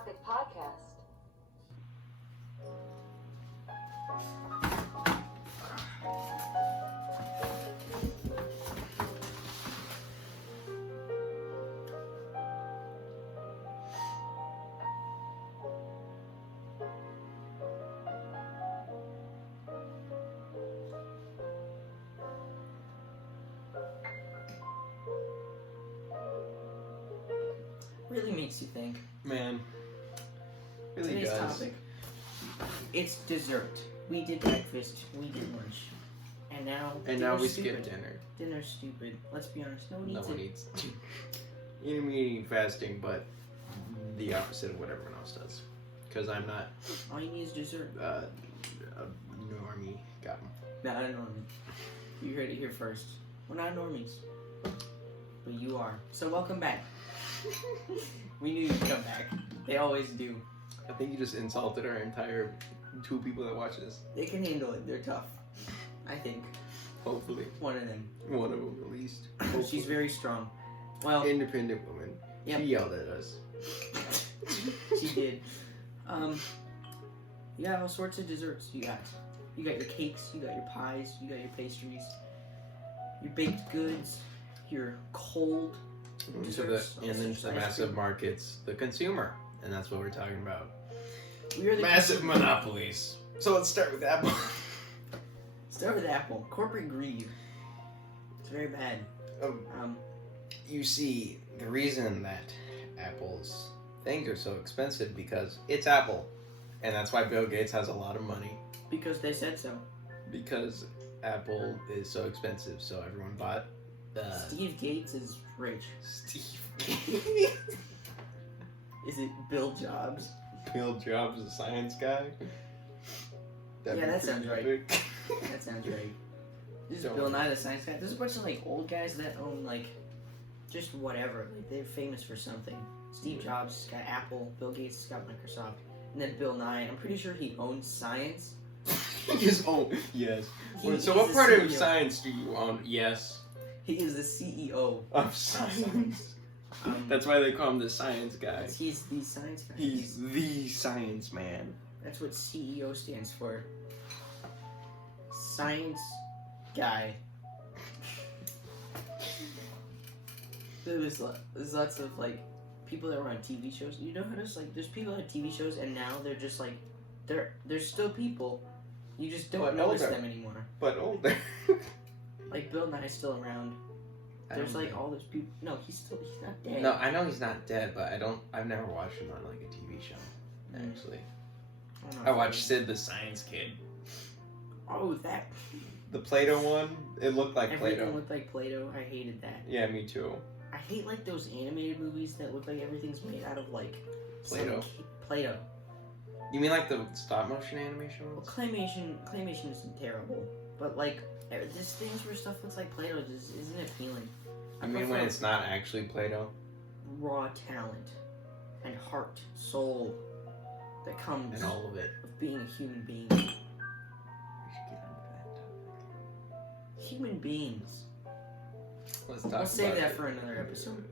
Topic Podcast. Really makes you think. Man. Really Today's does. topic. It's dessert. We did breakfast, we did lunch. And now we dinner's skip stupid. dinner. Dinner's stupid. Let's be honest. No one No eats one it. eats. Intermediate fasting, but the opposite of what everyone else does. Because I'm not All you need is dessert. a normie. Got him. Not a normie. You heard it here first. We're not normies. But you are. So welcome back. We knew you'd come back. They always do. I think you just insulted our entire 2 people that watch this. They can handle it. They're tough. I think. Hopefully. One of them. One of them at least. She's Hopefully. very strong. Well, Independent woman. Yep. She yelled at us. she did. You got all sorts of desserts. You got your cakes, you got your pies, you got your pastries, your baked goods, your cold desserts. And then to the ice massive cream. markets, the consumer. And that's what we're talking about. We are the Massive monopolies. So let's start with Apple. Start with Apple. Corporate greed. It's very bad. You see, the reason that Apple's things are so expensive because it's Apple. And that's why Bill Gates has a lot of money. Because they said so. Because Apple is so expensive, so everyone bought Steve Gates is rich. Steve Is it Bill Jobs? Bill Jobs, the science guy. Yeah, that sounds right. epic. That sounds right. This is Don't Bill worry. Nye the Science Guy. There's a bunch of like old guys that own like just whatever. Like they're famous for something. Steve Jobs got Apple. Bill Gates got Microsoft. And then Bill Nye. I'm pretty sure he owns science. His own, yes. He So is what the part of CEO. science do you own? Yes. He is the CEO Of science. Um, That's why they call him the science guy. He's the science guy. He's the science man. That's what CEO stands for. Science guy. There's lots of like people that were on TV shows. You know how there's like there's people on TV shows and now they're just like there's still people. You just don't But notice older. them anymore. But older. Like Bill Nye's still around. I There's don't like know. all those people. No, he's not dead. No, I know he's not dead, but I've never watched him on like a TV show. Actually, don't know I if watched Sid the Science Kid. Oh, that. The Play-Doh one. It looked like Everything Play-Doh. looked like Play-Doh. I hated that. Yeah, me too. I hate like those animated movies that look like everything's made out of like some Play-Doh? Play-Doh. You mean like the stop motion animation Well, ones? claymation isn't terrible, but like there's things where stuff looks like Play-Doh just isn't appealing. I mean when prefer it's not actually Play-Doh. raw talent and heart, soul that comes And all of it. with being a human being. We should get onto that topic. Human beings. Let's talk We'll save about that it. for another episode.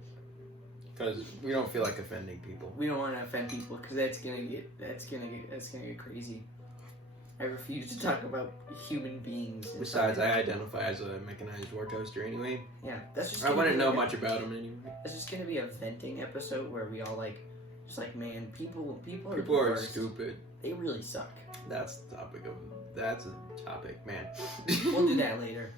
Because we don't feel like offending people. We don't want to offend people because that's gonna get crazy. I refuse to talk about human beings. in Besides, front I of people. identify as a mechanized war toaster anyway. Yeah, that's just. I gonna wouldn't be know like much about him anyway. It's just gonna be a venting episode where we all like, just like, man, people are People the are worst. stupid. They really suck. That's a topic, man. We'll do that later.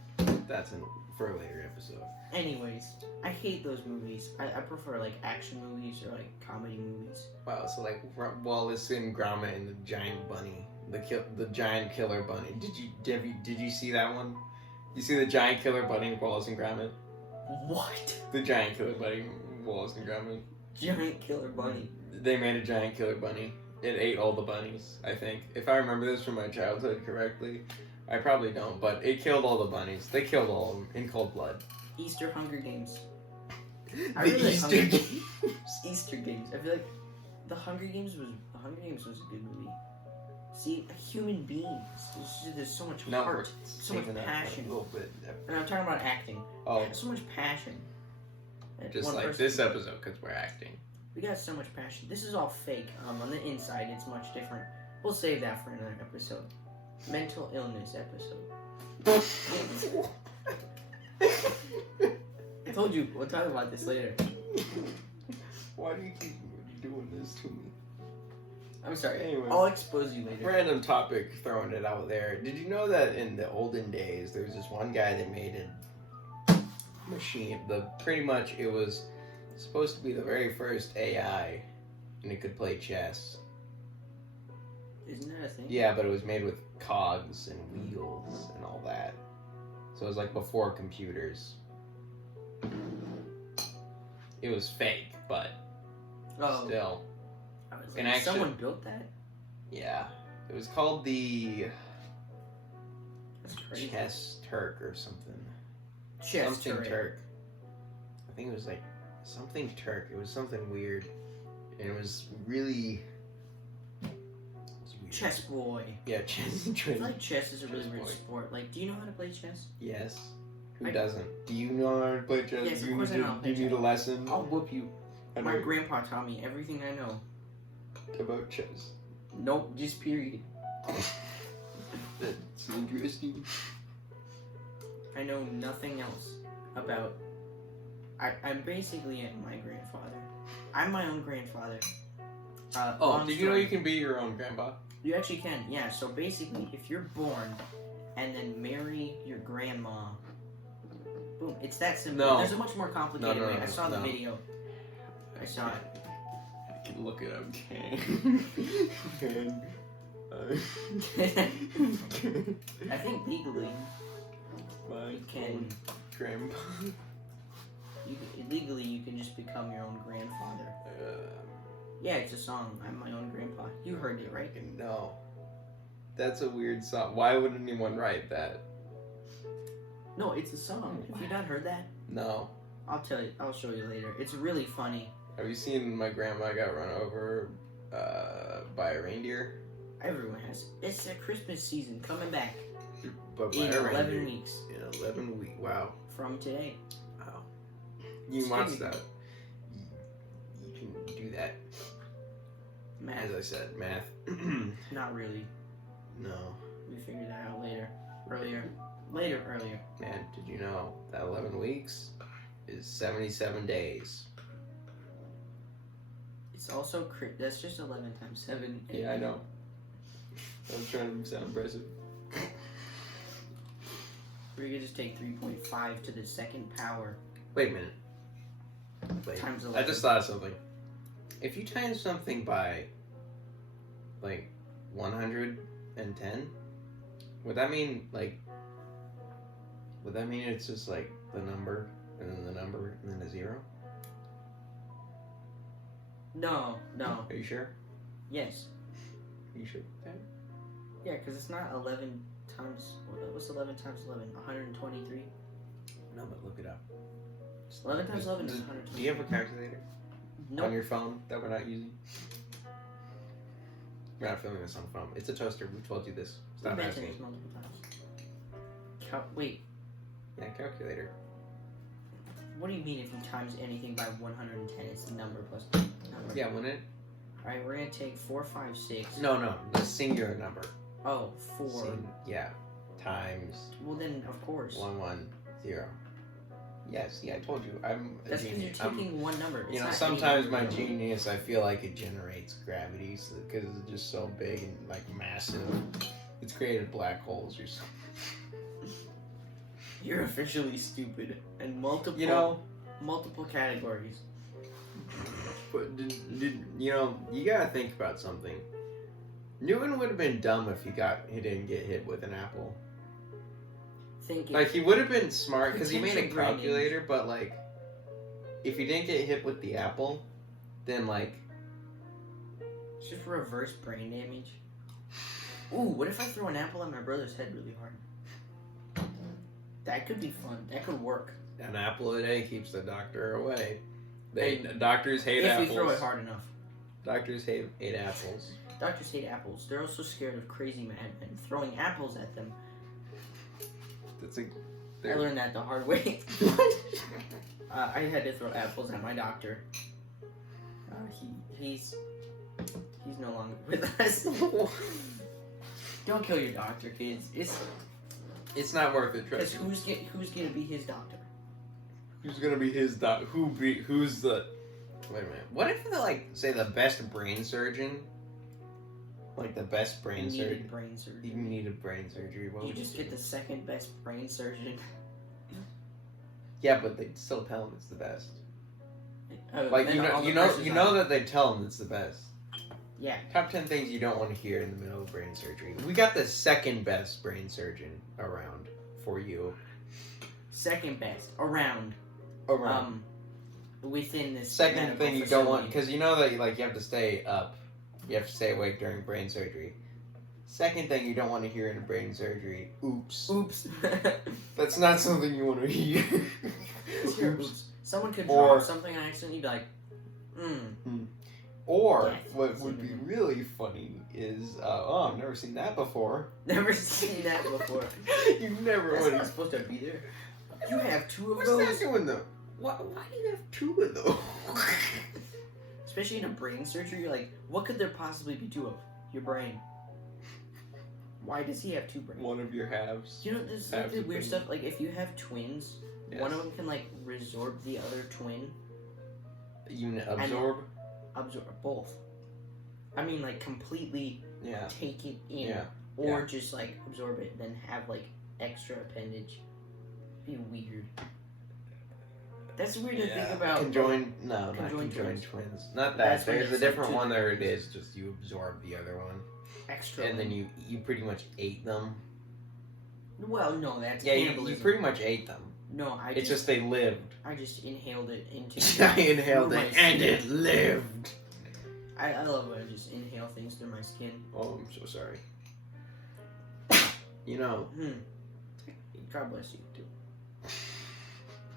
That's for a later episode. Anyways, I hate those movies. I prefer like action movies or like comedy movies. Wow, so like Wallace and Gromit and the giant bunny, the giant killer bunny. Did you see that one? You see the giant killer bunny, Wallace and Gromit? What? The giant killer bunny, Wallace and Gromit. Giant killer bunny. They made a giant killer bunny. It ate all the bunnies, I think. If I remember this from my childhood correctly, I probably don't, but it killed all the bunnies. They killed all of them in cold blood. Easter Hunger Games. The I really like Easter Hunger Games. Easter Games. I feel like the Hunger Games was a good movie. See, human beings. There's so much No, we're heart, so much saving that passion. a little bit. And I'm talking about acting. Oh, So much passion. That just one like person- this episode, because we're acting. We got so much passion. This is all fake. On the inside, it's much different. We'll save that for another episode. Mental illness episode. I told you, we'll talk about this later. Why do you keep doing this to me? I'm sorry. Anyway. I'll expose you later. Random topic, throwing it out there. Did you know that in the olden days, there was this one guy that made a machine? Pretty much, it was supposed to be the very first AI, and it could play chess. Isn't that a thing? Yeah, but it was made with cogs and wheels and all that. So it was like before computers. It was fake, but still. I was And like, actually- someone built that? Yeah. It was called the That's crazy. Chess Turk or something. Chess Something turret. Turk. I think it was like something Turk. It was something weird. And it was really... it was weird. Chess boy. Yeah, chess. I feel like chess is a really Chess weird boy. sport. Like, do you know how to play chess? Yes. Who I- doesn't? Do you know how to play chess? Yes, of do you course I need, know how to do play you need a chess. lesson I'll whoop you. I My know grandpa taught me everything I know. about chess? Nope, just period. That's interesting. I know nothing else about... I'm basically my grandfather. I'm my own grandfather. Oh, long did you know story. you can be your own grandpa? You actually can, yeah. So basically, if you're born and then marry your grandma, boom, it's that simple. No. There's a much more complicated No, way. I no, saw the no. video. I saw it. I can look it up. Can. I think legally, My you can. own grandpa. Legally, you can just become your own grandfather. Yeah, it's a song. I'm my own grandpa. You heard it, right? No. That's a weird song. Why would anyone write that? No, it's a song. Have you not heard that? No. I'll tell you. I'll show you later. It's really funny. Have you seen my grandma got run over by a reindeer? Everyone has. It's the Christmas season coming back But by in a 11 reindeer. weeks In 11 weeks. Wow. from today. Wow. You It's watch crazy. that. You can do that. Math. As I said, math. Not really. No. We figured that out later. Earlier. Man, did you know that 11 weeks is 77 days? It's also that's just 11 times 7. Yeah, I know. I was trying to sound impressive. We could just take 3.5 to the second power Wait a minute. Wait. times 11. I just thought of something. If you times something by, like, 110, would that mean, it's just, like, the number, and then the number, and then a 0? No. Are you sure? Yes. You sure? Okay. Yeah, because it's not 11 times. What's 11 times 11? 123? No, but look it up. 11 times 11 is Do 123. you have a calculator on Nope. your phone that we're not using? We're not filming this on the phone. It's a toaster. We told you this. We've Stop mentioned asking. this multiple times. Wait, Yeah, calculator. what do you mean if you times anything by 110? It's the number plus the number. Yeah, when it. Alright, we're gonna take 4, 5, 6. No, the singular number. Oh, 4. Yeah, times Well, then, of course. 110. Yes, yeah, I told you. I'm a That's because you're genius. taking one number. It's You know, not sometimes any my number. genius, I feel like it generates gravity because it's just so big and like massive. It's created black holes or something. You're officially stupid. And multiple, You know, multiple categories. but did you know? You gotta think about something. Newton would have been dumb if he didn't get hit with an apple. Thinking. Like he would have been smart because he made a Potential brain calculator, but like, if he didn't get hit with the apple, then like, It's just reverse brain damage. Ooh, what if I throw an apple at my brother's head really hard? That could be fun. That could work. an apple a day keeps the doctor away. Doctors hate If apples. we throw it hard enough. Doctors hate apples. Doctors hate apples. They're also scared of crazy madmen throwing apples at them. That's a. I learned that the hard way. I had to throw apples at my doctor. he's no longer with us. Don't kill your doctor, kids. It's not worth it, Because trust me. who's gonna be his doctor? Who's gonna be his doc? Who's the? Wait a minute. What if say the best brain surgeon? Like the best brain You surgeon. needed brain surgery. You needed brain surgery. What You would just do? get the second best brain surgeon. Yeah, but they still tell him it's the best. Then all the you pressure's know on. that they tell him it's the best. Yeah. Top 10 things you don't want to hear in the middle of brain surgery. We got the second best brain surgeon around for you. Second best around. Within this Second medical thing you don't want, facility. because you know that you have to stay up, you have to stay awake during brain surgery. Second thing you don't want to hear in a brain surgery, oops. Oops. That's not something you want to hear. Oops. Someone could Or- draw something on accident. You'd be like, Or Death what would be syndrome. really funny is, I've never seen that before. never seen that before. You've never. That's not supposed to be there. You have two of What's those. that doing though? Why do you have two of those? Especially in a brain surgery, you're like, what could there possibly be two of? Your brain. Why does he have two brains? One of your halves. You know, there's Halves the of weird brain. stuff. Like, if you have twins, Yes. one of them can like resorb the other twin, You absorb. absorb both. I mean, like completely Yeah. take it in, Yeah. or just like absorb it, then have like extra appendage. Be weird. That's weird to think about. Conjoined. No, not Conjoined conjoined twins. twins. Not That's that. when There's a it's, like, different two one. There it different is. Just you absorb the other one, Extra. and then you pretty much ate them. Well, no, that's Yeah, you cannibalism. pretty much ate them. No, It's just they lived. I just inhaled it into. I inhaled through it my and skin. it lived. I love when I just inhale things through my skin. Oh, I'm so sorry. You know, God bless you too.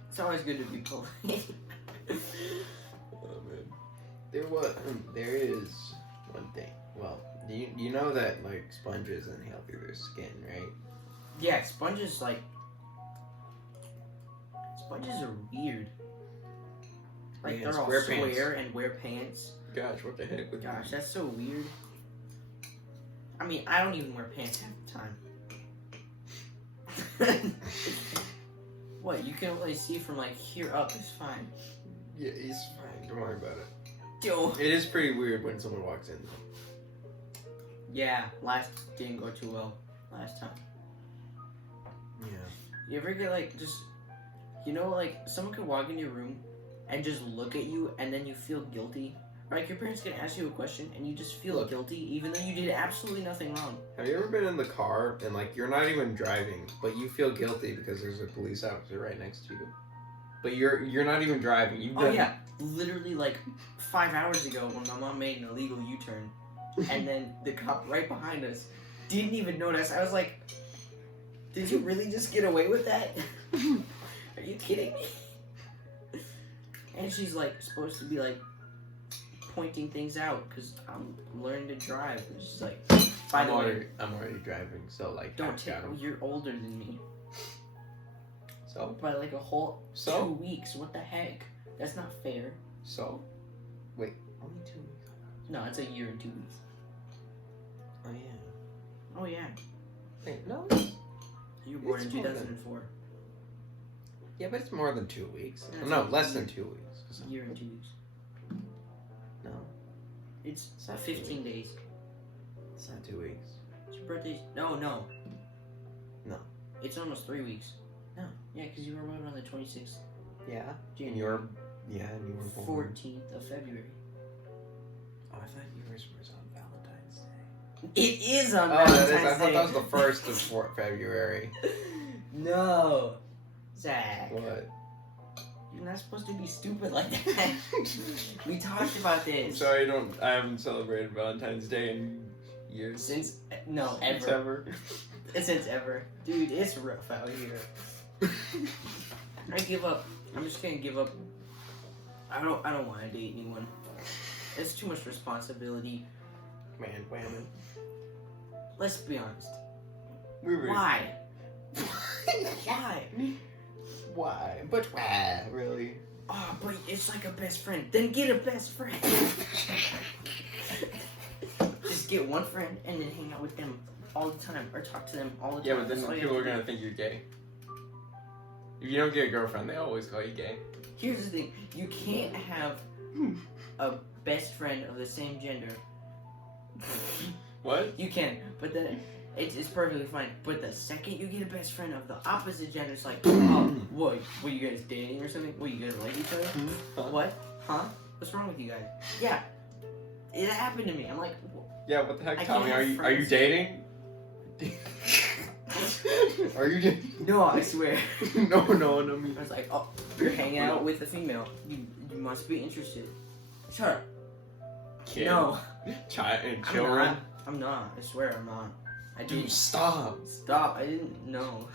It's always good to be polite. oh man, there is one thing. Well, you know that like sponges inhale through their skin, right? Yeah, sponges are weird. Like Yeah, they're all square square pants. and wear pants. Gosh, what the heck with Gosh, that's so weird. I mean, I don't even wear pants half the time. What? You can only see from like here up. It's fine. Yeah, it's fine. Don't worry about it. Yo. It is pretty weird when someone walks in. Yeah, last didn't go too well last time. Yeah. You ever get like just, like someone could walk in your room and just look at you and then you feel guilty? Or like your parents can ask you a question and you just feel Look. guilty even though you did absolutely nothing wrong. Have you ever been in the car and like you're not even driving, but you feel guilty because there's a police officer right next to you, but you're not even driving. You've Oh done- yeah, literally like 5 hours ago when my mom made an illegal U-turn and then the cop right behind us didn't even notice. I was like, did you really just get away with that? Are you kidding me? And she's like supposed to be like pointing things out because I'm learning to drive. And she's like, by the way, I'm already driving, so like don't I've take. got 'em. You're older than me So by like a whole 2 so weeks. What the heck? That's not fair. wait, only 2 weeks. No, it's a year and 2 weeks. Oh yeah. Oh yeah, Wait, no. you were born It's in more than- 2004. Yeah, but it's more than 2 weeks. Yeah, it's No, like less a than year. 2 weeks. 'cause A year and 2 weeks. No, It's It's not 15 days. it's not 2 weeks. It's your birthday's. No. No. It's almost 3 weeks. No. Yeah, because you were born on the 26th. Yeah. And January. you're and you were born. 14th of February. Oh, I thought yours was on Valentine's Day. It is on Oh, that is. Valentine's I thought Day. that was the first of February. No, Zach. What? You're not supposed to be stupid like that. We talked about I'm this. sorry, I haven't celebrated Valentine's Day in years. Since no Since ever. Since ever, dude, it's rough out here. I give up. I'm just gonna give up. I don't want to date anyone. It's too much responsibility. Man, whammy. Let's be honest. We were. Why? Why? Why? But why? Really? oh, but it's like a best friend. Then get a best friend. Just get one friend and then hang out with them all the time or talk to them all the time. Yeah, but then That's all you people have are to gonna think you're gay. If you don't get a girlfriend, they always call you gay. do. Here's the thing: you can't have a best friend of the same gender. What? You can, but then it's perfectly fine. But the second you get a best friend of the opposite gender, it's like, oh, what? Were you guys dating or something? What, you guys like each other? Huh? What? Huh? What's wrong with you guys? Yeah, it happened to me. I'm like, Yeah, what the heck, I Tommy? can't Are have you friends. dating? Are you dating? no, I swear. No, I mean. I was like, oh, you're hanging out with a female. You must be interested. Shut up. Kid, No, child, and I'm children. not. I'm not. I swear I'm not. I Dude, didn't. stop. Stop. I didn't know.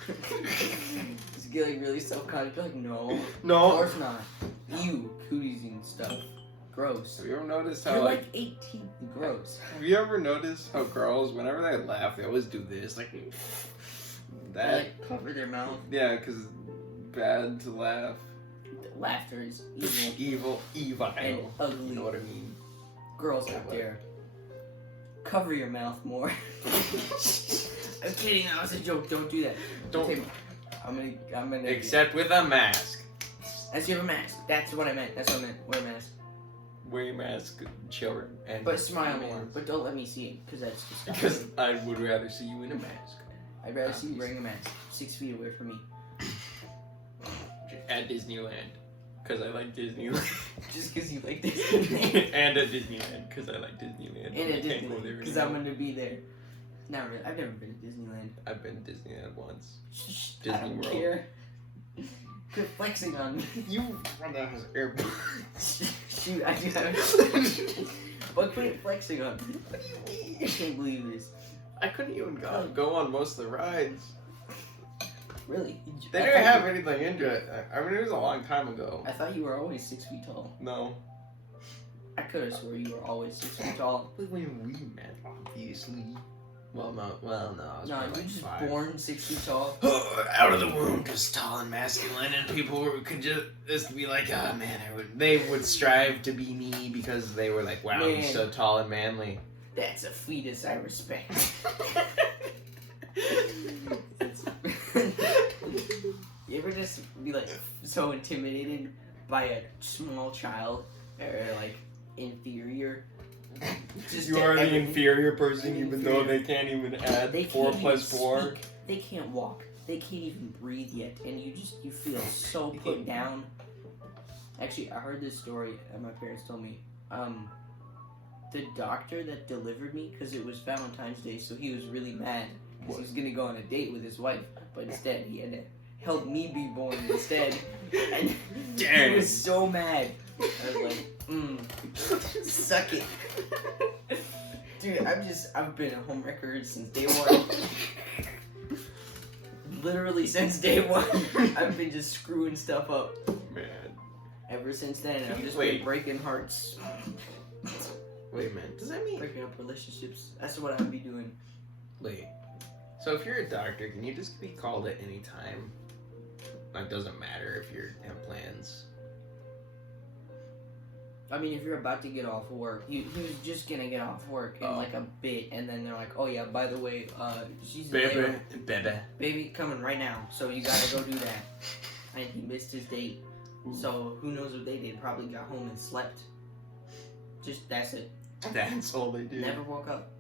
Just get like really self-conscious. Be like, no. Of No. course not. You cooties and stuff. Gross. Have you ever noticed You're how like 18. Gross. Have you ever noticed how girls, whenever they laugh, they always do this, like They that? like cover their mouth. Yeah, because it's bad to laugh. Laughter is evil Evil. and You ugly. know what I mean? Girls out there, cover your mouth more. I'm kidding. That was a joke. Don't do that. Don't. Okay, I'm gonna. Except with a mask. As you have a mask. That's what I meant. That's what I meant. Wear a mask. Wear your mask, children. And But smile more. But don't let me see it, because that's disgusting. Because I would rather see you in a mask. I'd rather see you wearing a mask 6 feet away from me. At Disneyland. Because I like Disneyland. Just because you like Disneyland. And at Disneyland. Because I like Disneyland. And I at can't go Disneyland. there Because I'm anymore. going to be there. Not really. I've never been to Disneyland. I've been to Disneyland once. Shh, Disney I don't World. care. Quit flexing on me. You run out of airport. Shoot, I do have. But quit flexing on me. I can't believe this. I couldn't even go on most of the rides. Really? They I didn't thought have anything into it. I mean, it was a long time ago. I thought you were always 6 feet tall. No. I could have swore you were always 6 feet tall. We met, obviously. Well, no. Well, no. I was No, probably you like just 5. born 6 feet tall. Out of the womb, just tall and masculine, and people could just be like, oh man, they would strive to be me because they were like, wow, he's Man. so tall and manly. That's a fetus I respect. You ever just be like so intimidated by a small child or like inferior? Just You to are the everything. inferior person, The even though inferior. they can't even add They 4 can't plus even 4. speak. They can't walk. They can't even breathe yet, and you feel so put down. Actually, I heard this story that my parents told me. The doctor that delivered me, because it was Valentine's Day, so he was really mad because he was gonna go on a date with his wife, but instead he had to help me be born instead, and Dang. he was so mad. I was like, suck it. Dude, I've been a homewrecker since day one. Literally since day one, I've been just screwing stuff up. Man. Ever since then, I've just Wait. been breaking hearts, Wait a minute, does that mean... breaking up relationships. That's what I'd be doing. Wait. So if you're a doctor, can you just be called at any time? It doesn't matter if you have plans. I mean, if you're about to get off work, he was just gonna get off work in Oh. like a bit, and then they're like, "Oh yeah, by the way, she's in labor. Baby coming right now, so you gotta go do that." And he missed his date, so who knows what they did? Probably got home and slept. Just that's it. That's all they do. Never woke up.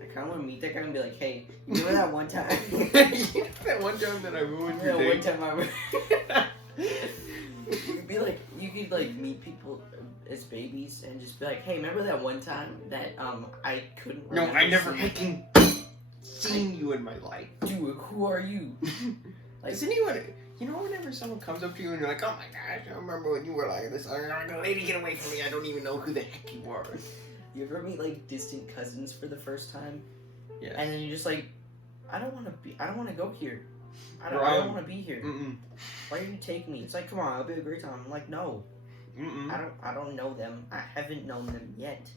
I kind of want to meet that guy and be like, "Hey, you remember that one time? That one time that I ruined your Yeah, one day. time you could like meet people as babies and just be like, hey, remember that one time that I couldn't No, remember I never seeing- fucking seen you in my life. Dude, who are you? Like, Does anyone, whenever someone comes up to you and you're like, oh my gosh, I remember when you were like this, I'm like, lady, get away from me, I don't even know who the heck you are. you ever meet like distant cousins for the first time? Yes. And then you're just like, I don't want to go here. I Bro, don't want to be here. Mm-mm. Why do you take me? It's like, come on, it'll be a great time. I'm like, no, Mm-mm. I don't know them. I haven't known them yet.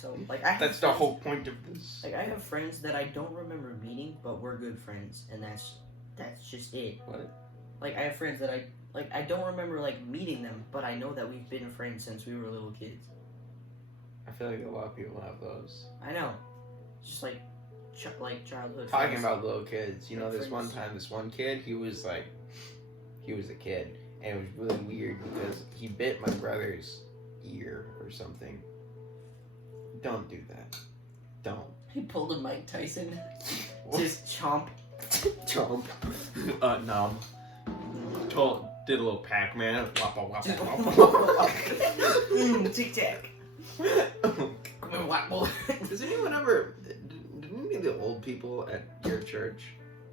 So like, I have That's the friends- whole point of this. Like I have friends that I don't remember meeting, but we're good friends, and that's just it. What? Like I have friends that I Like, I don't remember, like, meeting them, but I know that we've been friends since we were little kids. I feel like a lot of people have those. I know. Just, like childhood Talking friends. about little kids, you know, Like this one friends. time, this one kid, he was a kid, and it was really weird because he bit my brother's ear or something. Don't do that. Don't. He pulled a Mike Tyson. Just chomp. Chomp. Nom. Did a little Pac-Man. Wappa, wappa, wappa. Tic Tac. Come on, wapple. Does anyone ever... Did any of the old people at your church,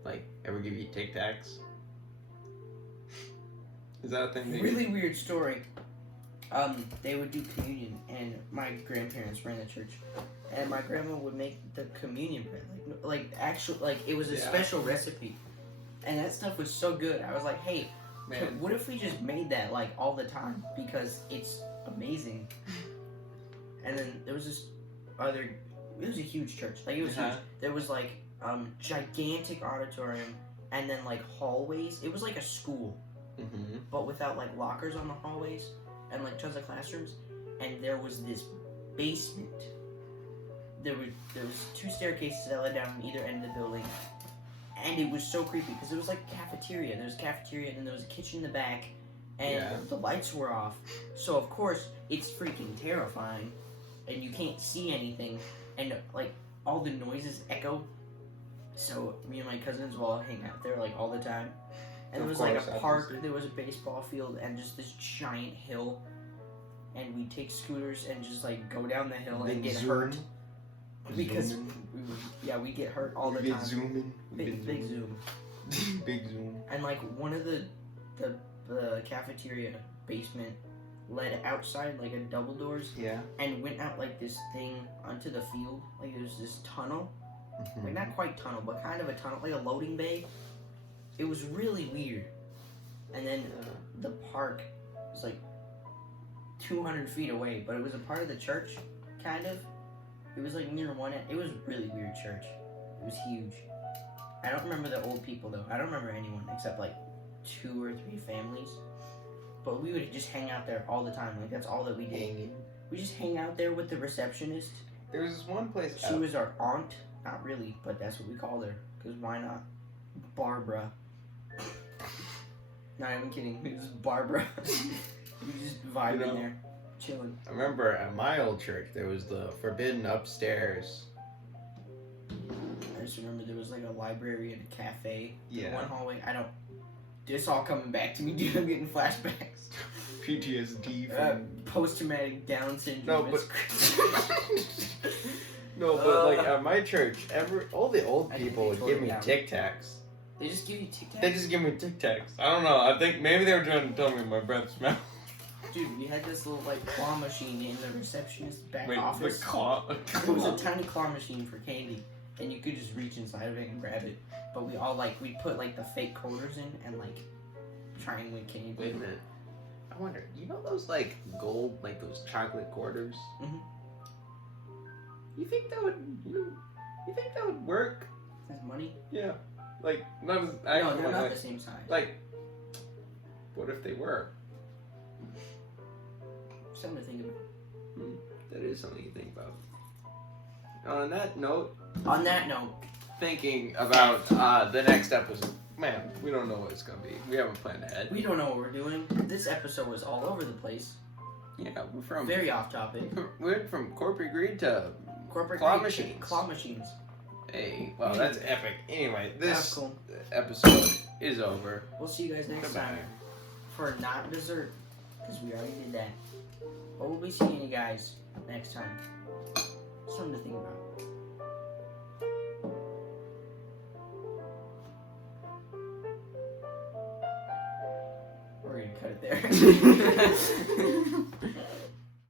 like, ever give you Tic Tacs? Is that a thing? Really weird story. They would do communion, and my grandparents ran the church, and my grandma would make the communion bread, it was a Yeah. special recipe, and that stuff was so good. I was like, hey, Man. what if we just made that like all the time because it's amazing. And then there was this other. It was a huge church. Like it was huge. There was like gigantic auditorium, and then like hallways. It was like a school, Mm-hmm. but without like lockers on the hallways and like tons of classrooms. And there was this basement. There was 2 staircases that led down from either end of the building, and it was so creepy because it was like a cafeteria. There was a cafeteria, and then there was a kitchen in the back, and Yeah. the lights were off. So of course it's freaking terrifying, and you can't see anything, and like all the noises echo. So me and my cousins will all hang out there like all the time. And there Of was like course, a park, there was a baseball field, and just this giant hill. And we'd take scooters and just like go down the hill and get hurt. Because we get hurt all the time. Zooming. Big zoom. Big zoom. And like one of the cafeteria basement led outside like a double doors Yeah. and went out like this thing onto the field. Like there's this tunnel. Mm-hmm. Like not quite tunnel, but kind of a tunnel, like a loading bay. It was really weird. And then the park was like 200 feet away, but it was a part of the church, kind of. It was like near one end. It was a really weird church. It was huge. I don't remember the old people though. I don't remember anyone except like 2 or 3 families. But we would just hang out there all the time. Like that's all that we did. Hanging. We just hang out there with the receptionist. There was this one place. She was our aunt. Not really, but that's what we called her. Because why not? Barbara. Not even kidding. It was Barbara. We just vibe in there. Chilling. I remember at my old church there was the forbidden upstairs. I just remember there was like a library and a cafe. Yeah. One hallway. I don't. It's all coming back to me, dude. I'm getting flashbacks. PTSD from. Post-traumatic Down syndrome. No, but- No, but like at my church, all the old I think people they would tore give it me down. Tic Tacs. They just give you Tic Tacs? They just give me Tic Tacs. I don't know. I think maybe they were trying to tell me my breath smell. Dude, we had this little like claw machine in the receptionist's back Wait, office. the claw. It was a tiny claw machine for candy, and you could just reach inside of it and grab it. But we all like we put like the fake quarters in and like try and win candy. Wait a minute. I wonder. You know those like gold, like those chocolate quarters? Mhm. You think that would? You think that would work? That's money. Yeah. Like not as No, actually. they're not like, the same size. like, what if they were? Something to think about. That is something to think about. On that note, On that note, thinking about the next episode. Man, we don't know what it's gonna be. We haven't planned ahead. we don't know what we're doing. This episode was all over the place. Yeah, we're from Very off topic. we went from corporate greed to Corporate Claw greed- machines. Claw machines. hey. Wow, that's epic. Anyway, That's this cool. episode is over. We'll see you guys next Goodbye. time for not dessert, because we already did that. But we'll be seeing you guys next time. Something to think about. We're gonna cut it there.